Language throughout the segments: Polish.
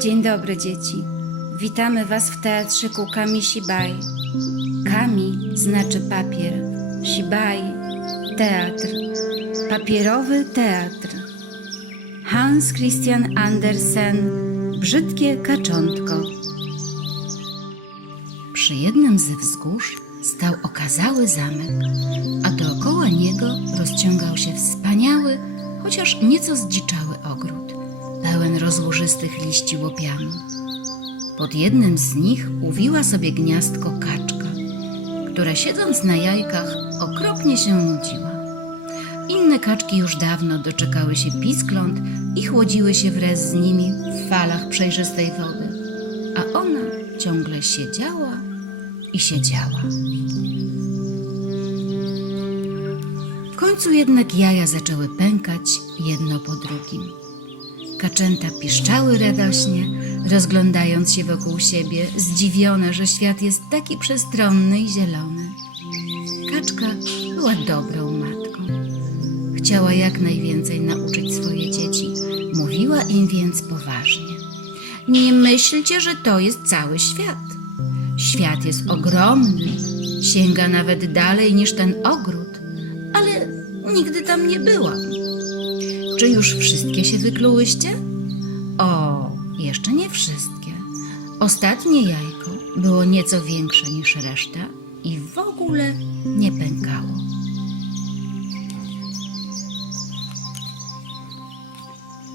Dzień dobry, dzieci. Witamy Was w teatrzyku Kami Shibai. Kami znaczy papier, Shibai teatr, papierowy teatr. Hans Christian Andersen, Brzydkie kaczątko. Przy jednym ze wzgórz stał okazały zamek, a dookoła niego rozciągał się wspaniały, chociaż nieco zdziczały ogród, pełen rozłożystych liści łopianu. Pod jednym z nich uwiła sobie gniazdko kaczka, która siedząc na jajkach okropnie się nudziła. Inne kaczki już dawno doczekały się piskląt i chłodziły się wraz z nimi w falach przejrzystej wody, a ona ciągle siedziała i siedziała. Końcu jednak jaja zaczęły pękać jedno po drugim. Kaczęta piszczały radośnie, rozglądając się wokół siebie, zdziwione, że świat jest taki przestronny i zielony. Kaczka była dobrą matką. Chciała jak najwięcej nauczyć swoje dzieci. Mówiła im więc poważnie. Nie myślcie, że to jest cały świat. Świat jest ogromny, sięga nawet dalej niż ten ogród, nigdy tam nie byłam. Czy już wszystkie się wyklułyście? O, jeszcze nie wszystkie. Ostatnie jajko było nieco większe niż reszta i w ogóle nie pękało.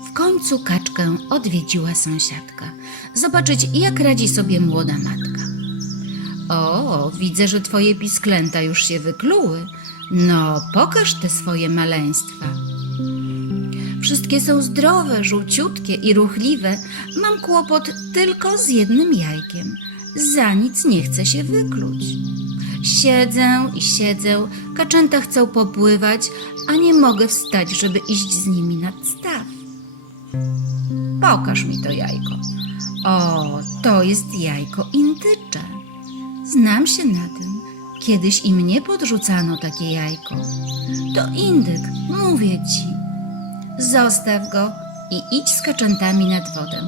W końcu kaczkę odwiedziła sąsiadka, zobaczyć jak radzi sobie młoda matka. Widzę, że twoje pisklęta już się wykluły. No, pokaż te swoje maleństwa. Wszystkie są zdrowe, żółciutkie i ruchliwe. Mam kłopot tylko z jednym jajkiem. Za nic nie chcę się wykluć. Siedzę i siedzę, kaczęta chcą popływać, a nie mogę wstać, żeby iść z nimi nad staw. Pokaż mi to jajko. O, to jest jajko indycze. Znam się na tym. Kiedyś i mnie podrzucano takie jajko. To indyk, mówię ci. Zostaw go i idź z kaczętami nad wodę.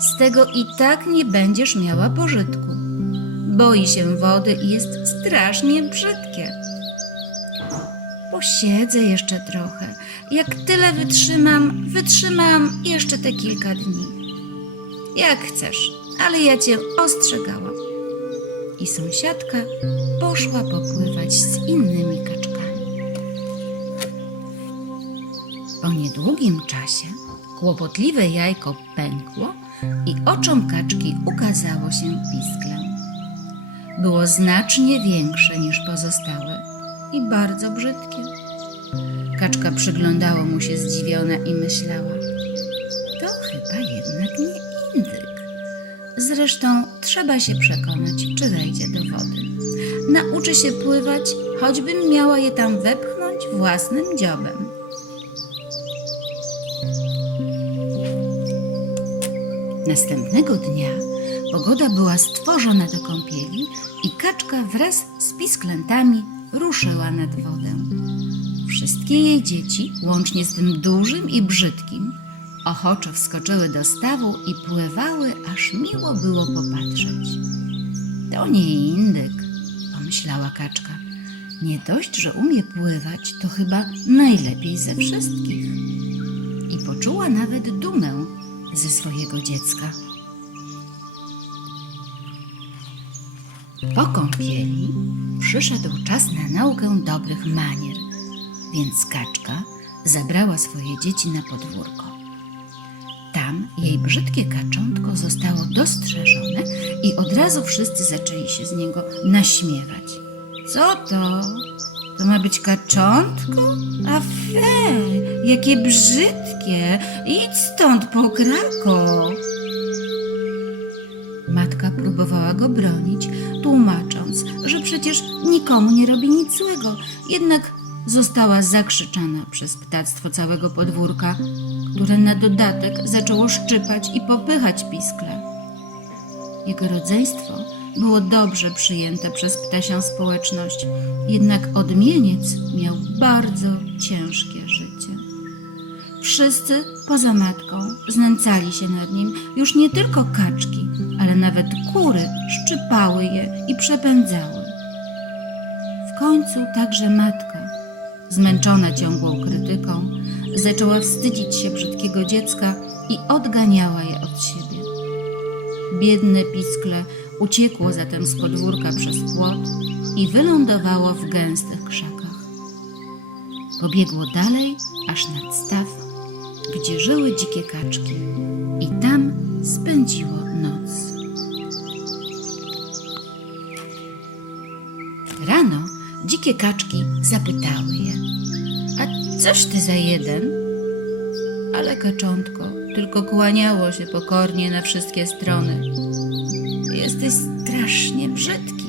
Z tego i tak nie będziesz miała pożytku. Boi się wody i jest strasznie brzydkie. Posiedzę jeszcze trochę. Jak tyle wytrzymam, wytrzymam jeszcze te kilka dni. Jak chcesz, ale ja cię ostrzegałam. I sąsiadka poszła popływać z innymi kaczkami. Po niedługim czasie kłopotliwe jajko pękło i oczom kaczki ukazało się pisklę. Było znacznie większe niż pozostałe i bardzo brzydkie. Kaczka przyglądała mu się zdziwiona i myślała: Zresztą trzeba się przekonać, czy wejdzie do wody. Nauczy się pływać, choćbym miała je tam wepchnąć własnym dziobem. Następnego dnia pogoda była stworzona do kąpieli i kaczka wraz z pisklętami ruszyła nad wodę. Wszystkie jej dzieci, łącznie z tym dużym i brzydkim, ochoczo wskoczyły do stawu i pływały, aż miło było popatrzeć. To nie indyk, pomyślała kaczka. Nie dość, że umie pływać, to chyba najlepiej ze wszystkich. I poczuła nawet dumę ze swojego dziecka. Po kąpieli przyszedł czas na naukę dobrych manier, więc kaczka zabrała swoje dzieci na podwórko. Jej brzydkie kaczątko zostało dostrzeżone i od razu wszyscy zaczęli się z niego naśmiewać. Co to? To ma być kaczątko? A fe, jakie brzydkie! Idź stąd, pokrako! Matka próbowała go bronić, tłumacząc, że przecież nikomu nie robi nic złego. Jednak została zakrzyczana przez ptactwo całego podwórka, które na dodatek zaczęło szczypać i popychać piskle. Jego rodzeństwo było dobrze przyjęte przez ptasią społeczność, jednak odmieniec miał bardzo ciężkie życie. Wszyscy poza matką znęcali się nad nim. Już nie tylko kaczki, ale nawet kury szczypały je i przepędzały. W końcu także matka, zmęczona ciągłą krytyką, zaczęła wstydzić się brzydkiego dziecka i odganiała je od siebie. Biedne piskle uciekło zatem z podwórka przez płot i wylądowało w gęstych krzakach. Pobiegło dalej, aż nad staw, gdzie żyły dzikie kaczki i tam spędziło dzikie kaczki zapytały je: A coś ty za jeden? Ale kaczątko tylko kłaniało się pokornie na wszystkie strony. Jesteś strasznie brzydki,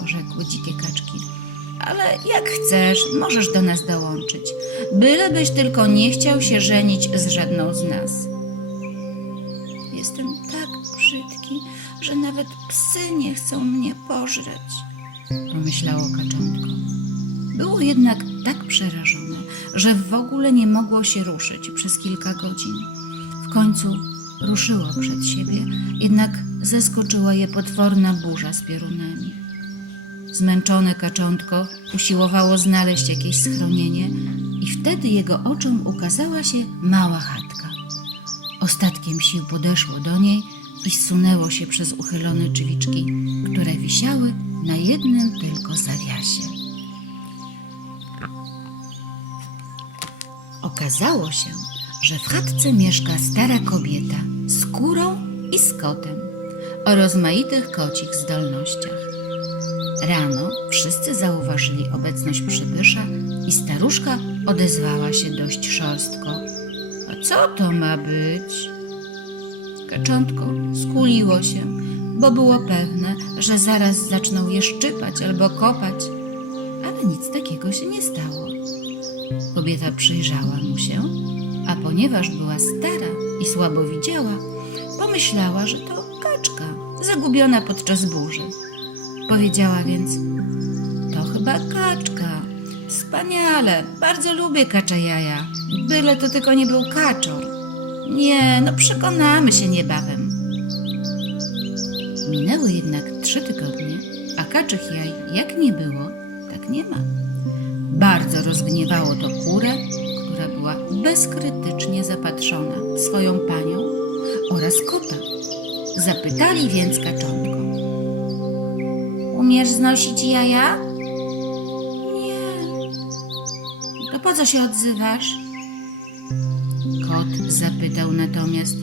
porzekły dzikie kaczki. Ale jak chcesz, możesz do nas dołączyć. Bylebyś tylko nie chciał się żenić z żadną z nas. Jestem tak brzydki, że nawet psy nie chcą mnie pożreć, pomyślało kaczątko. Było jednak tak przerażone, że w ogóle nie mogło się ruszyć przez kilka godzin. W końcu ruszyło przed siebie, jednak zaskoczyła je potworna burza z piorunami. Zmęczone kaczątko usiłowało znaleźć jakieś schronienie i wtedy jego oczom ukazała się mała chatka. Ostatkiem sił podeszło do niej i zsunęło się przez uchylone drzwiczki, które wisiały na jednym tylko zawiasie. Okazało się, że w chatce mieszka stara kobieta z kurą i z kotem o rozmaitych kocich zdolnościach. Rano wszyscy zauważyli obecność przybysza i staruszka odezwała się dość szorstko. A co to ma być? Kaczątko skuliło się, bo było pewne, że zaraz zaczną je szczypać albo kopać, ale nic takiego się nie stało. Kobieta przyjrzała mu się, a ponieważ była stara i słabo widziała, pomyślała, że to kaczka zagubiona podczas burzy. Powiedziała więc: To chyba kaczka. Wspaniale, bardzo lubię kacza jaja. Byle to tylko nie był kaczor. Nie, no przekonamy się niebawem. Minęły jednak trzy tygodnie, a kaczych jaj jak nie było, tak nie ma. Bardzo rozgniewało to kurę, która była bezkrytycznie zapatrzona swoją panią oraz kota. Zapytali więc kaczątko. Umiesz znosić jaja? Nie. To po co się odzywasz? Kot zapytał natomiast.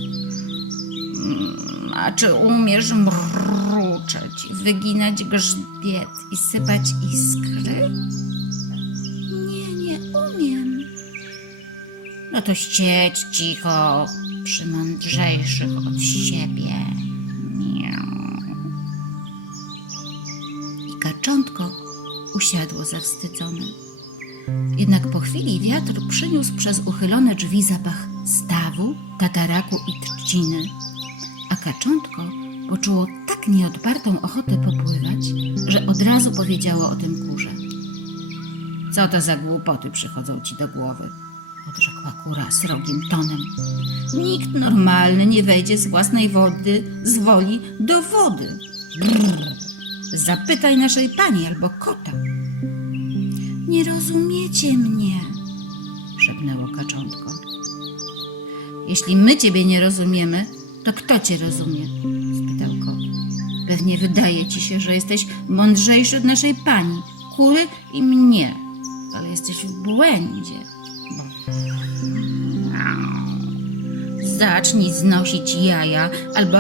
"Mm, A czy umiesz mruczeć, wyginać grzbiet i sypać iskry? Nie, nie umiem. No to siedź cicho, przy mądrzejszych od siebie. Miau. I kaczątko usiadło zawstydzone. Jednak po chwili wiatr przyniósł przez uchylone drzwi zapach stawu, tataraku i trzciny, kaczątko poczuło tak nieodpartą ochotę popływać, że od razu powiedziało o tym kurze. Co to za głupoty przychodzą ci do głowy? Odrzekła kura srogim tonem. Nikt normalny nie wejdzie z własnej wody, z woli do wody. Brrr. Zapytaj naszej pani albo kota. Nie rozumiecie mnie, szepnęło kaczątko. Jeśli my ciebie nie rozumiemy, to kto cię rozumie? spytał kot. Pewnie wydaje ci się, że jesteś mądrzejszy od naszej pani, kury i mnie, ale jesteś w błędzie. Zacznij znosić jaja albo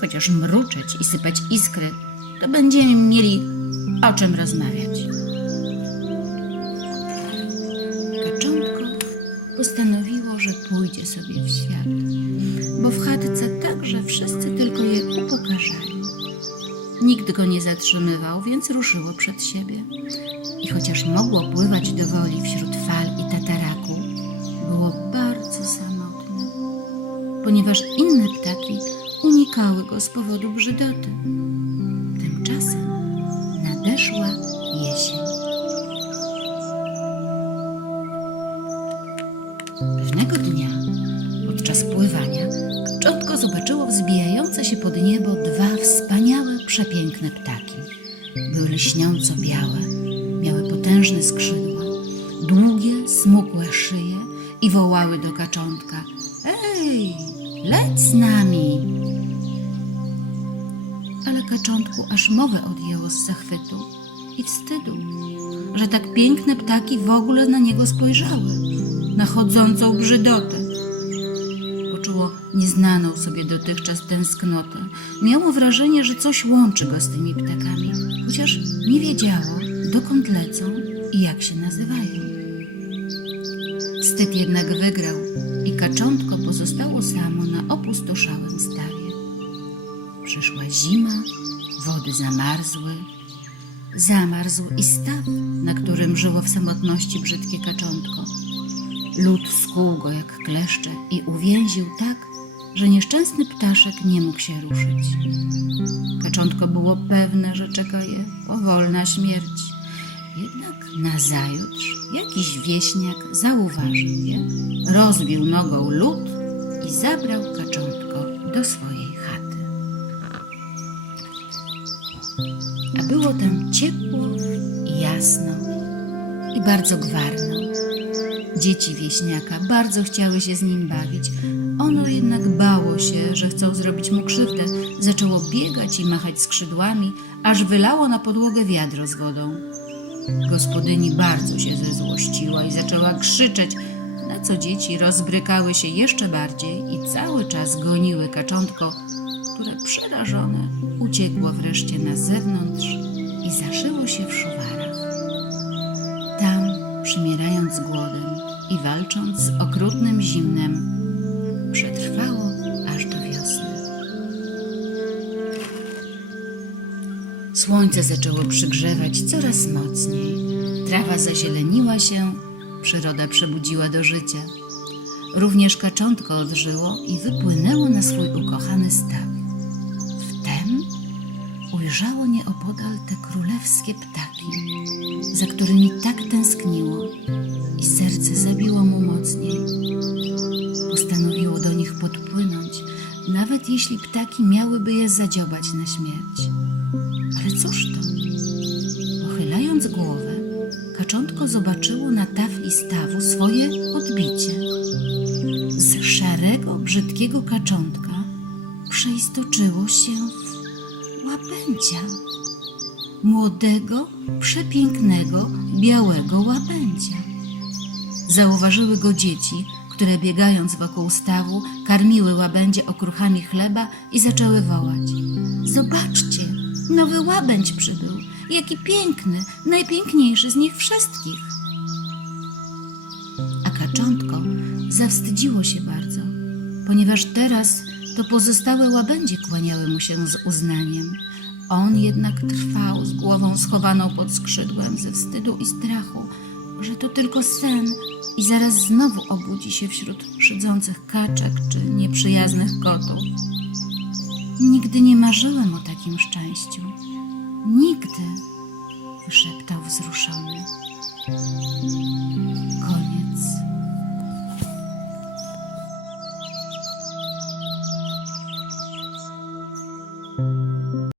chociaż mruczeć i sypać iskry, to będziemy mieli o czym rozmawiać. Pójdzie sobie w świat, bo w chatce także wszyscy tylko je upokarzali. Nikt go nie zatrzymywał, więc ruszyło przed siebie. I chociaż mogło pływać do woli wśród fal i tataraku, było bardzo samotne, ponieważ inne ptaki unikały go z powodu brzydoty. Tymczasem nadeszła Pewnego dnia, podczas pływania, kaczątko zobaczyło wzbijające się pod niebo dwa wspaniałe, przepiękne ptaki. Były lśniąco białe, miały potężne skrzydła, długie, smukłe szyje i wołały do kaczątka: Ej, leć z nami! Ale kaczątku aż mowę odjęło z zachwytu i wstydu, że tak piękne ptaki w ogóle na niego spojrzały, na chodzącą brzydotę. Poczuło nieznaną sobie dotychczas tęsknotę. Miało wrażenie, że coś łączy go z tymi ptakami, chociaż nie wiedziało, dokąd lecą i jak się nazywają. Wstyd jednak wygrał i kaczątko pozostało samo na opustoszałym stawie. Przyszła zima, wody zamarzły. Zamarzł i staw, na którym żyło w samotności brzydkie kaczątko. Lód skuł go jak kleszcze i uwięził tak, że nieszczęsny ptaszek nie mógł się ruszyć. Kaczątko było pewne, że czeka je powolna śmierć. Jednak nazajutrz jakiś wieśniak zauważył je, rozbił nogą lód i zabrał kaczątko do swojej chaty. A było tam ciepło jasno i bardzo gwarno. Dzieci wieśniaka bardzo chciały się z nim bawić. Ono jednak bało się, że chcą zrobić mu krzywdę. Zaczęło biegać i machać skrzydłami, aż wylało na podłogę wiadro z wodą. Gospodyni bardzo się zezłościła i zaczęła krzyczeć, na co dzieci rozbrykały się jeszcze bardziej i cały czas goniły kaczątko, które przerażone uciekło wreszcie na zewnątrz i zaszyło się w szuwarach. Tam, przymierając głodem i walcząc z okrutnym zimnem, przetrwało aż do wiosny. Słońce zaczęło przygrzewać coraz mocniej. Trawa zazieleniła się, przyroda przebudziła do życia. Również kaczątko odżyło i wypłynęło na swój ukochany staw. Wtem ujrzało nieopodal te królewskie ptaki, za którymi tak tęskniło i serce zabiło mu mocniej. Postanowiło do nich podpłynąć, nawet jeśli ptaki miałyby je zadziobać na śmierć. Ale cóż to? Pochylając głowę, kaczątko zobaczyło na tafli stawu swoje odbicie. Z szarego, brzydkiego kaczątka przeistoczyło się w łabędzia. Młodego, przepięknego, białego łabędzia. Zauważyły go dzieci, które biegając wokół stawu karmiły łabędzie okruchami chleba i zaczęły wołać. Zobaczcie, nowy łabędź przybył. Jaki piękny, najpiękniejszy z nich wszystkich. A kaczątko zawstydziło się bardzo, ponieważ teraz to pozostałe łabędzie kłaniały mu się z uznaniem. On jednak trwał z głową schowaną pod skrzydłem ze wstydu i strachu, że to tylko sen i zaraz znowu obudzi się wśród szydzących kaczek czy nieprzyjaznych kotów. Nigdy nie marzyłem o takim szczęściu. Nigdy, wyszeptał wzruszony. Koniec